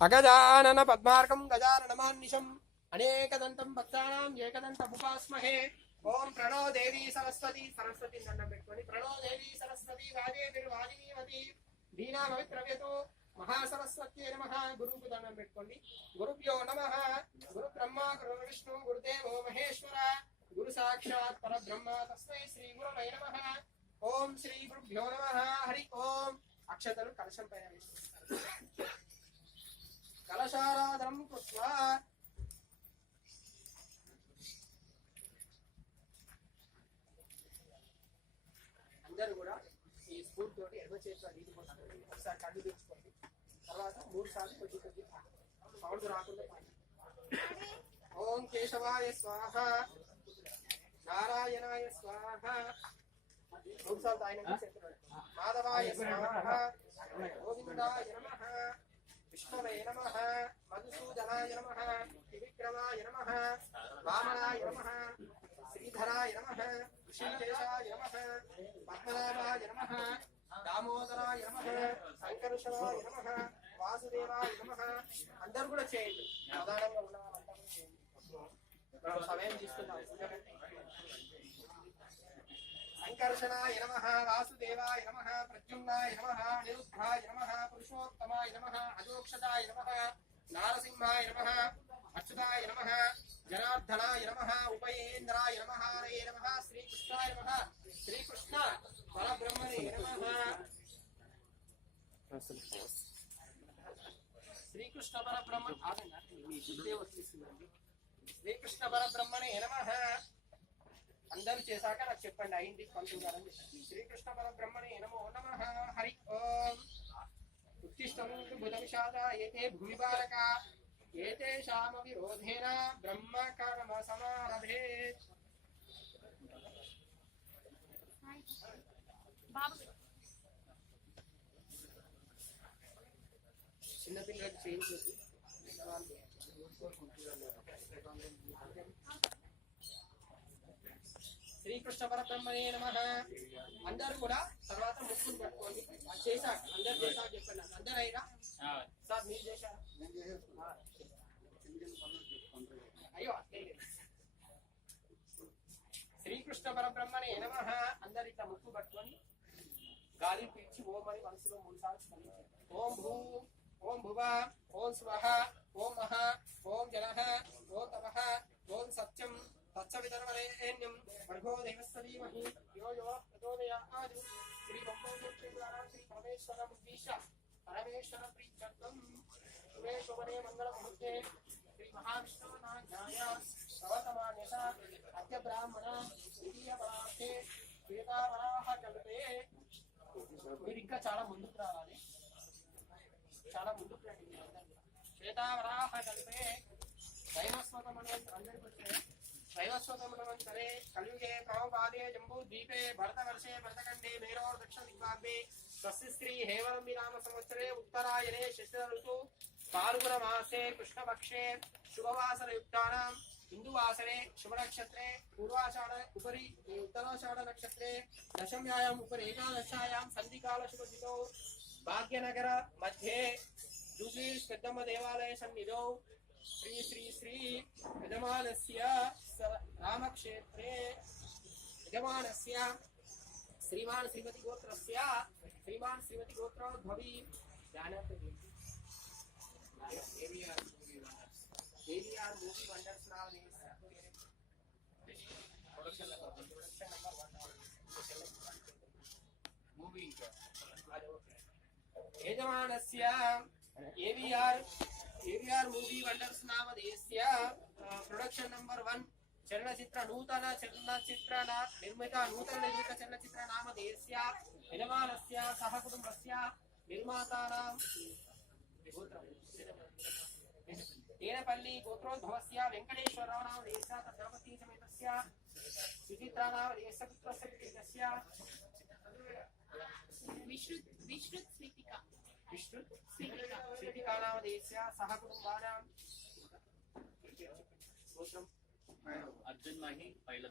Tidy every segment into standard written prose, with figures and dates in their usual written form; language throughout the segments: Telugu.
अगजानन पद्मार्कं गजाननमान्निशम् अनेकदन्तं भक्तानां एकदन्तमुपास्महे। ओम प्रणो देवी सरस्वती सरस्वती దండం పెట్టుకొని प्रणो देवी सरस्वती वाजेतिर्वाजिनीवती दीना पवित्रव्यतो महासरस्वत्यै नमः। गुरुకు దండం పెట్టుకోండి। गुरुभ्यो नमः। गुरु ब्रह्मा गुरु विष्णु गुरुदेवो महेश्वर गुरु साक्षात् परब्रह्म तस्मै श्री गुरवे नमः। ओम श्री गुरुभ्यो नमः। हरि ओम। అక్షతలు కలశం పైన వేసుకుంటారు। కలశారాధనం కృత్వా అందరూ కూడా ఈ స్పూన్ తోటి ఎడమ చేతిలో నీటి పోసుకోండి। ఒకసారి కళ్ళు తెచ్చుకోండి। తర్వాత 3 సార్లు కొద్ది కొద్ది సౌండ్ రాకుండా పాడండి। ఓం కేశవాయ స్వాహ నారాయణాయ స్వాహ 3 సార్లు ఆయన మాధవాయ స్వాహ గోవిందాయ నమః విష్ణవే నమః మధుసూదనాయ నమః త్రివిక్రమాయ నమః వామనాయ నమః శ్రీధరాయ నమః ఋషికేశాయ నమః పద్మనాభాయ నమః దామోదరాయ నమః సంకర్షణాయ నమః వాసుదేవాయ నమః। అందరూ కూడా చేయండి। ప్రధానంగా ఉన్న వాళ్ళంతా కూడా చేయండి। సమయం తీసుకుందాం। సంకర్షణాయ నమః వాసుదేవాయ నమః ప్రద్యుమ్నాయ నమః నిరుద్ధాయ నమః పురుషోత్తమాయ నమః అజోక్షదాయ నమః నారసింహాయ నమః అచ్యుతాయ నమః జనార్దనాయ నమః ఉపయేంద్రాయ నమః హరే నమః శ్రీకృష్ణాయ నమః శ్రీకృష్ణ పరబ్రహ్మణే నమః శ్రీకృష్ణ పరబ్రహ్మ శ్రీకృష్ణ పరబ్రహ్మణే నమః। అందరూ చేశాక నాకు చెప్పండి అయింది పంచుగారని చెప్పండి। శ్రీకృష్ణ పరబ్రహ్మణే నమో నమః। హరి ఓం। ఉత్తిష్టం బుధవిషాద ఏతే భూమిబాలక ఏతేషామ విరోధేన బ్రహ్మ కర్మ సమారభేత్। చిన్నపిల్లలకు చేయించు। శ్రీకృష్ణ పరబ్రహ్మణే నమః। అందరూ కూడా తర్వాత ముక్కులు పట్టుకోండి। చేశాక అందరు చేశాక చెప్పండి। అందరూ అయినా సార్ మీరు చేశారు? అయ్యో శ్రీకృష్ణ పరబ్రహ్మణే నమః। అందరు ఇట్లా ముక్కు పట్టుకొని గాలి పీల్చి ఓం అని మనసులో 3 సార్లు స్మరించండి। ఓం భూ ఓం భువ ఓం స్వహ ఓం మహ ఓం జనః ఓం తపః ఓం సత్యం తత్సవితర్వరేణ్యం భర్గో దేవస్య ధీమహి యో యో ప్రచోదయాత్। శ్రీ బ్రహ్మోపనిషత్తు ద్వారా శ్రీ పరమేశ్వరం ఉద్దేశ్య పరమేశ్వర ప్రీత్యర్థం సురేశ్వరే మంగళ ముహూర్తే శ్రీ మహావిష్ణునాథాయ ప్రవర్తమాన్యత అద్య బ్రాహ్మణ ద్వితీయ పరార్థే శ్వేతావరాహ కల్పే। మీరు ఇంకా చాలా ముందుకు రావాలి। చాలా ముందుకు రండి। శ్వేతావరాహ కల్పే दैवस्वतमनवन्तरे कलियुगे प्रभुपादे जम्बूद्वीपे भरतवर्षे भरतखण्डे मेरोर्दक्षिणदिग्भागे तस्य स्त्री हेमरम्बी नाम संवत्सरे उत्तरायणे शिशिर ऋतु फाल्गुनमासे कृष्णपक्षे शुभवासरयुक्तानां हिन्दुवासरे शुभनक्षत्रे पूर्वाषाढ उपरि उत्तराषाढ नक्षत्रे दशम्यायाम् उपरि एकादशायां सन्धिकाल शुभतिथौ भाग्यनगर मध्ये जुब्ली पेद्दम्म देवालय सन्निधौ श्री श्री श्री यजमानस्य रामक्षेत्रे यजमानस्य श्रीमान श्रीमती गोत्रस्य श्रीमान श्रीमती गोत्रोद्भवी AVR मूवी वंडर्स मूवी यजमानस्य AVR मूवी वंडर्स नामधेयस्य प्रोडक्शन नंबर 1 चलनचित्र नूतन चलनचित्र निर्मित चलनचित्र नामधेयस्य यजमानस्य सह कुटुंबस्य निर्मातानां तेनपल्ली गोत्रोद्भवस्य वेंकटेश्वरराव नामधेयस्य तद्रपति समेतस्य सुचित्रा नामधेयस्य पुत्रस्य कृतिकस्य विश्रुत स्मृतिका नामधेयस्य सह कुटुंबानां गोत्रं अर्जुन माही पहिला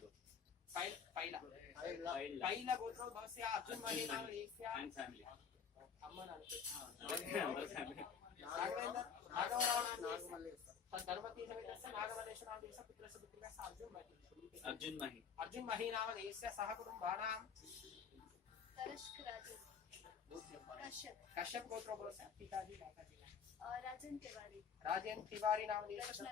पहिला गोत्रोद्भवस्य अर्जुन माही नामधेयस्य एंड फैमिली अम्मा नाम तद्धर्मति समेतस्य नागमल्लेश्वरादेश पुत्रस्य पुत्रिकस्य अर्जुन मही अर्जुन मही नामधेयस्य सह कुटुम्बानां कश्यप गोत्र बोलते हैं पिताजी माताजी राजेंद्र तिवारी नामधेयस्य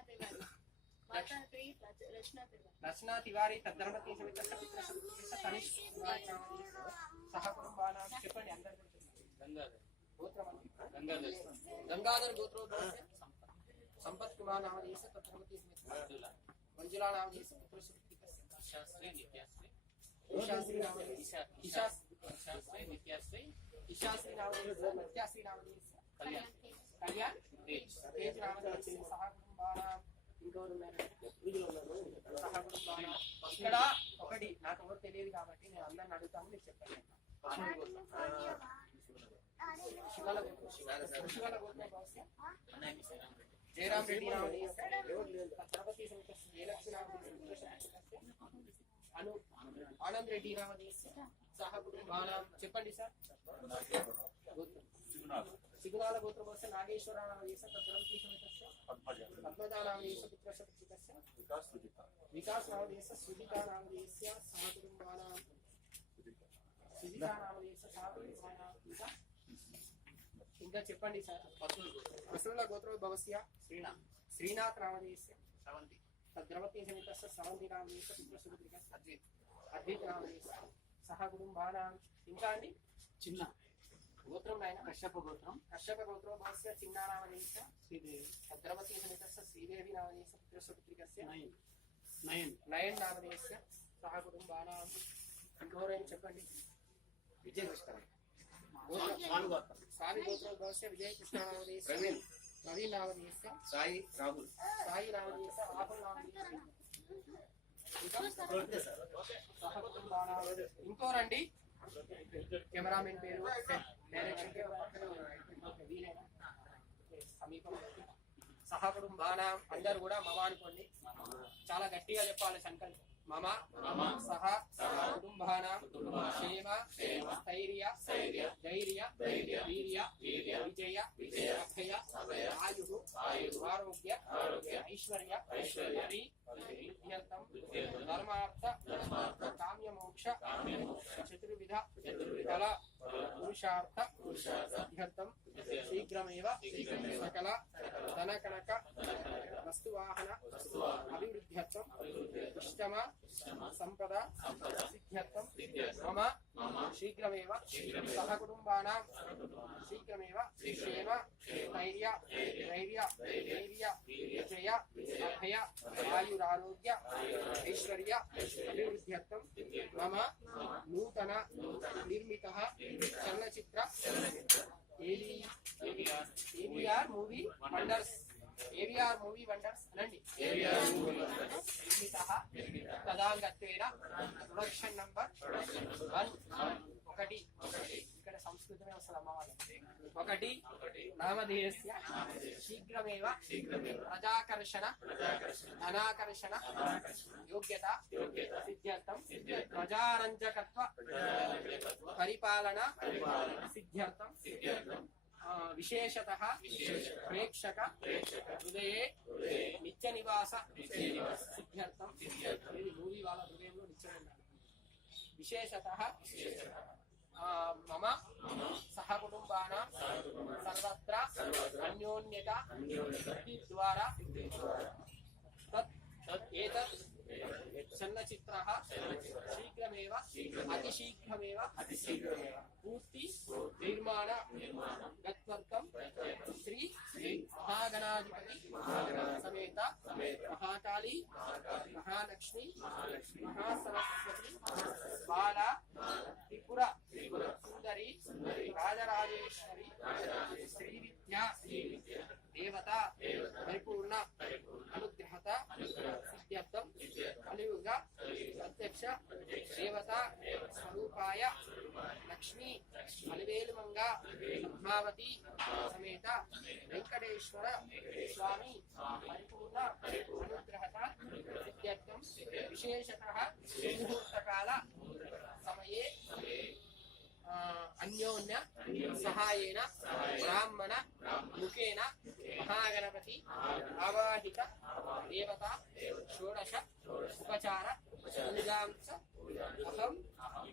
रचना तिवारी तद्धर्मति समेतस्य पुत्रस्य पुत्रिकस्य तनिष्क तिवारी नामधेयस्य सह कुटुम्बानां చెప్పండి అందరూ गंगाधर गोत्रो बोलते संपत कुमार नामधेयस्य तद्धर्मति समेतस्य मंजुला नामधेयस्य पुत्रस्य पुत्रिकस्य शास्त्री नित्याश्री ईशाश्री नामधेयस्य ईशाश्री नामधेयस्य नित्याश्री नामधेयस्य कल्याण तेज नामधेयस्य सह कुटुम्बानां ఇక్కడ ఒకటి నాకు ఎవరు తెలియదు కాబట్టి నేను అందరిని అడుగుతాను మీరు చెప్పండి जयराम रेड्डी आनंद रेड्डी सह कुटुंबानां చెప్పండి సార్ सिग्नाल गोत्र वस्य नागेश्वर नामधेयस्य तद्धर्मति समेतस्य पद्मजा नामधेयस्य पुत्रस्य पुत्रिकस्य विकास नामधेयस्य सुजिता नामधेयस्य सह कुटुंबानां सुजिता नामधेयस्य सह कुटुंबानां ఇంకా చెప్పండి సార్ వసుల గోత్ర భవస్య శ్రీనాథ్ నామధేయस्य తద్రవతి సమితस्य స్రవంతి నామధేయस्य పుత్రस्य పుత్రికस्य అద్వైత నామధేయस्य సహ కుటుంబానాం ఇంకా అండి చిన్న గోత్రం నాయన కశ్యప గోత్రం భవస్య చిన్న నామధేయस्य శ్రీదేవి తద్రవతి సమితस्य శ్రీదేవి నామధేయस्य పుత్రस्य పుత్రికस्य నయన్ నామధేయस्य సహ కుటుంబానాం ఇంకోరేం చెప్పండి విజయకృష్ణ स्वामी गोत्र भवस्य विजय कृष्ण नामधेयस्य प्रवीण नामधेयस्य साई नामधेयस्य राहुल नामधेयस्य सह कुटुंबानां ఇంకో రండి కెమెరామెన్ పేరు సమీపం సహ కుటుంబానాం అందరూ కూడా మమ అనుకోండి చాలా గట్టిగా చెప్పాలి సంకల్పం मम सह कुटुंबानां क्षेम स्थैर्य धैर्य वीर्य विजय अभय आयुः आरोग्य ऐश्वर्य नित्यर्थं धर्मार्थ काम्यमोक्ष चतुर्विध फल पुरुषार्थ सिद्ध्यर्थं शीघ्रमेव सकल धनकनक वस्तुवाहन अभिवृद्ध्यर्थं इष्टम संपदा सिद्ध्यर्थं मम शीघ्रमेव सह कुटुंबानां शीघ्रमेव क्षेम धैर्य वीर्य विजय अभय आयुरारोग्य ऐश्वर्य अभिवृद्ध्यर्थं मम नूतन निर्मितः चलनचित्र AVR मूवी वंडर्स अनंడి निर्मितः तदांगत्वेन प्रोडक्शन नंबर 1 ఇక్కడ సంస్కృతమే వస్తుంది అమ్మవారు 1 నామధేయస్య శీఘ్రమేవ ప్రజాకర్షణ ధనాకర్షణ యోగ్యత సిద్ధ్యర్థం ప్రజారంజకత్వ పరిపాలన సిద్ధ్యర్థం विशेषतः प्रेक्षक हृदये नित्य निवास सिद्ध्यर्थं मूवी वाला हृदय में नित्य विशेषतः मम सह कुटुंबानां सर्वत्र अन्योन्यता द्वारा एतत् चलनचित्रः शीघ्रमेव अतिशीघ्रमेव पूर्ति निर्माण गत्वर्थं श्री महागणाधिपति समेत महाकाली महालक्ष्मी महासरस्वती बाला त्रिपुरा सुंदरी राजराजेश्वरी श्रीविद्या देवता परिपूर्ण अनुग्रहता सिद्ध्यर्थं कलियुग प्रत्यक्ष देवता स्वरूपाय लक्ष्मी अलिवेलुमंगा पद्मावती समेत वेंकटेश्वर स्वामी परिपूर्ण अनुग्रहता सिद्ध्यर्थं विशेषतः मुहूर्तकाल समये अन्योन्य सहायेन ब्राह्मण मुखेन महागण మహాగణపతి ఆవాహిత దేవత షోడశ ఉపచార పూజాంశ అహం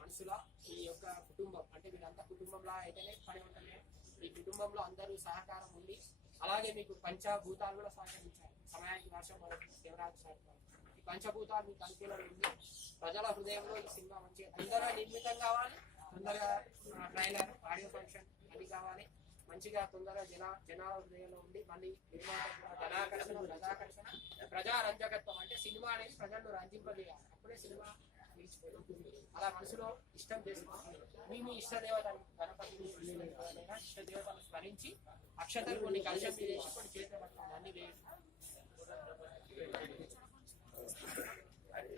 మనసులో ఈ యొక్క కుటుంబం అంటే మీరంతా కుటుంబంలా అయితేనే పని ఉంటుంది. ఈ కుటుంబంలో అందరూ సహకారం ఉంది. అలాగే మీకు పంచభూతాలు కూడా సహకరించాలి. సమయానికి వర్షం శివరాత్రి సాయంత్రం ఈ పంచభూతాలు మీకు అనుకూలంగా ఉంది. ప్రజల హృదయంలో ఈ సినిమా మంచిగా తొందరగా నిర్మితం కావాలి. తొందరగా ట్రైలర్ ఆడియో ఫంక్షన్ అన్ని కావాలి. మంచిగా తొందరగా జనాల హృదయంలో ఉండి మళ్ళీ జనాకర్షణ ప్రజాకర్షణ ప్రజారంజకత్వం అంటే సినిమా అనేది ప్రజలను రంజింపజేయాలి. అప్పుడే సినిమా నిలిచిపోతుంది. అలా మనసులో ఇష్టం చేసుకోవాలి. మీ ఇష్టదేవత గణపతిని ఇష్టదేవతను స్మరించి అక్షతలు కొన్ని కలశం వేసి కొన్ని చేత పట్టుకోండి అన్ని వేసి